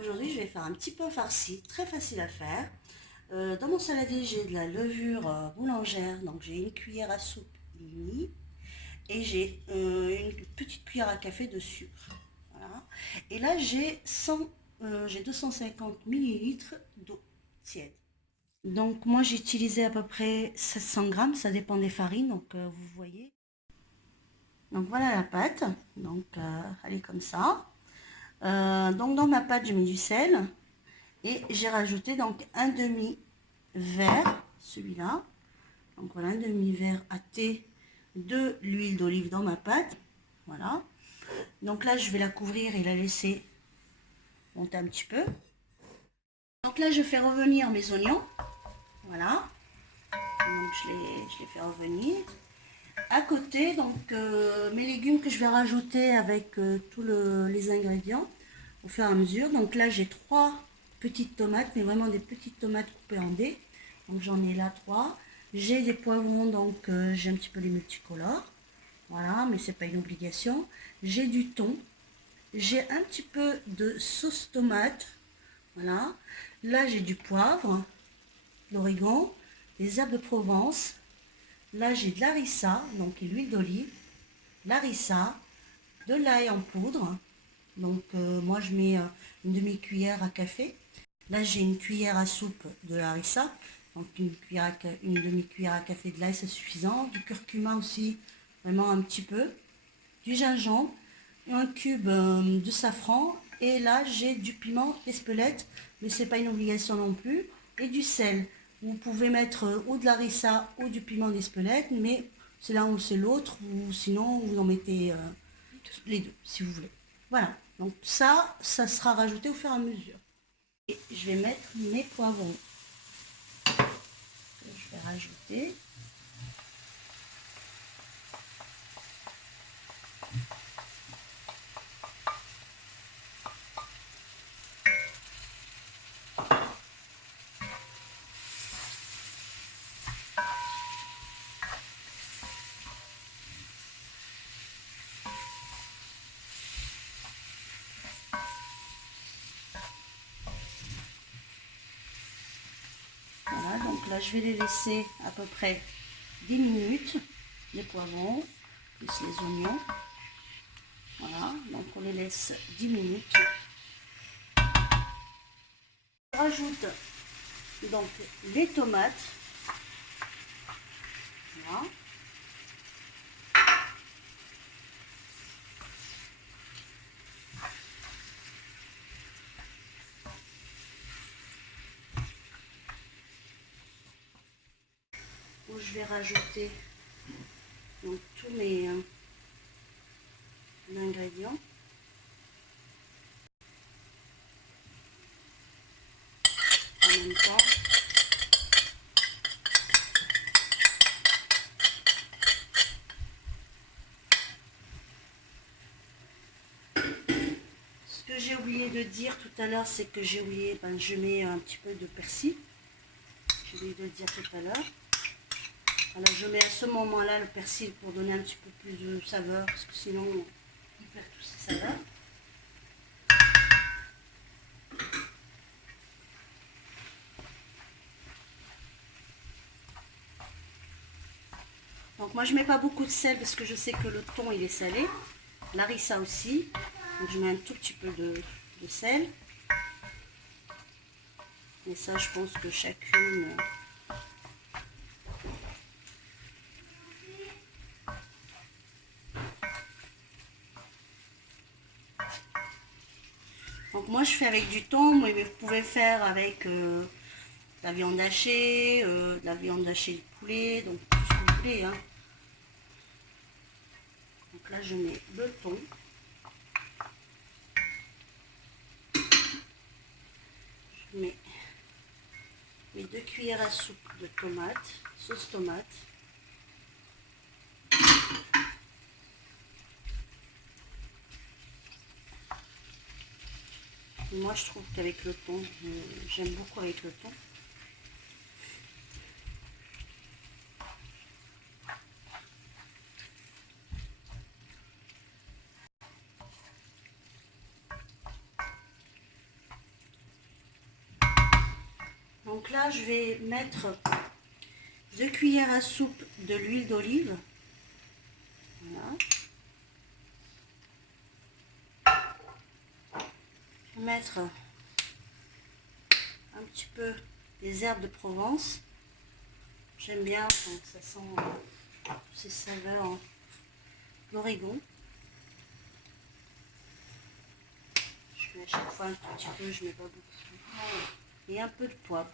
Aujourd'hui, je vais faire un petit pain farci, très facile à faire. Dans mon saladier, j'ai de la levure boulangère, donc j'ai une cuillère à soupe et demie, et j'ai une petite cuillère à café de sucre. Voilà. Et là, j'ai 250 millilitres d'eau tiède. Donc moi, j'ai utilisé à peu près 700 grammes, ça dépend des farines, donc vous voyez. Donc voilà la pâte, donc elle est comme ça. Donc dans ma pâte, je mets du sel. Et j'ai rajouté donc un demi-verre, celui-là. Donc voilà, un demi-verre à thé de l'huile d'olive dans ma pâte. Voilà. Donc là, je vais la couvrir et la laisser monter un petit peu. Donc là, je fais revenir mes oignons. Voilà. Donc je les fais revenir. À côté, donc mes légumes que je vais rajouter avec tous les ingrédients au fur et à mesure. Donc là, j'ai 3 petites tomates, mais vraiment des petites tomates coupées en dés. Donc j'en ai là 3. J'ai des poivrons, donc j'ai un petit peu les multicolores. Voilà, mais c'est pas une obligation. J'ai du thon. J'ai un petit peu de sauce tomate. Voilà. Là, j'ai du poivre, l'origan, des herbes de Provence. Là, j'ai de l'harissa, donc l'huile d'olive, l'harissa, de l'ail en poudre. Donc, moi, je mets une demi-cuillère à café. Là, j'ai une cuillère à soupe de harissa. Donc, une demi-cuillère à café de l'ail, c'est suffisant. Du curcuma aussi, vraiment un petit peu. Du gingembre, un cube de safran. Et là, j'ai du piment d'Espelette, mais c'est pas une obligation non plus. Et du sel. Vous pouvez mettre ou de l'harissa ou du piment d'Espelette, mais c'est l'un ou c'est l'autre, ou sinon vous en mettez les deux, si vous voulez. Voilà, donc ça sera rajouté au fur et à mesure. Et je vais mettre mes poivrons que je vais rajouter. Voilà, donc là je vais les laisser à peu près 10 minutes, les poivrons, plus les oignons. Voilà, donc on les laisse 10 minutes. Je rajoute donc les tomates. Voilà. Où je vais rajouter donc tous mes ingrédients. En même temps. Ce que j'ai oublié de dire tout à l'heure, c'est que je mets un petit peu de persil. J'ai oublié de le dire tout à l'heure. Alors je mets à ce moment-là le persil pour donner un petit peu plus de saveur, parce que sinon il perd toutes ses saveurs. Donc moi je mets pas beaucoup de sel parce que je sais que le thon il est salé. L'harissa aussi. Donc je mets un tout petit peu de sel. Et ça je pense que chacune... Donc moi je fais avec du thon, mais vous pouvez faire avec de la viande hachée, de la viande hachée de poulet, donc tout ce que vous voulez. Hein. Donc là je mets le thon. Je mets mes 2 cuillères à soupe de tomates, sauce tomate. Et moi je trouve qu'avec le thon, j'aime beaucoup avec le thon. Donc là, je vais mettre 2 cuillères à soupe de l'huile d'olive. Voilà. Je vais mettre un petit peu des herbes de Provence. J'aime bien quand ça sent ces saveurs d'origan. Je mets à chaque fois un tout petit peu, je mets pas beaucoup. Et un peu de poivre.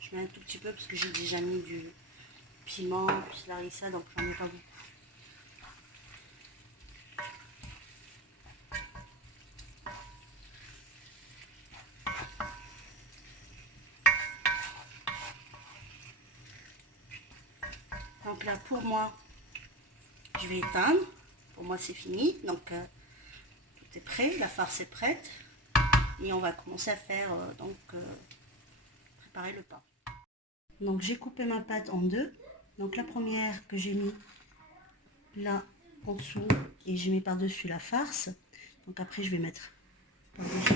Je mets un tout petit peu parce que j'ai déjà mis du piment, puis de l'arissa, donc j'en mets pas beaucoup. Donc là, pour moi, je vais éteindre. Pour moi, c'est fini. Donc, tout est prêt. La farce est prête. Et on va commencer à faire, préparer le pain. Donc, j'ai coupé ma pâte en deux. Donc, la première que j'ai mis là, en dessous, et j'ai mis par-dessus la farce. Donc, après, je vais mettre par-dessus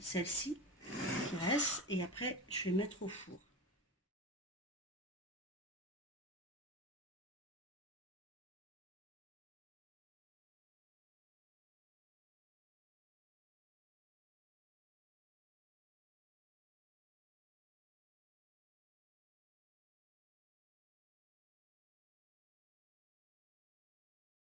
celle-ci qui reste. Et après, je vais mettre au four.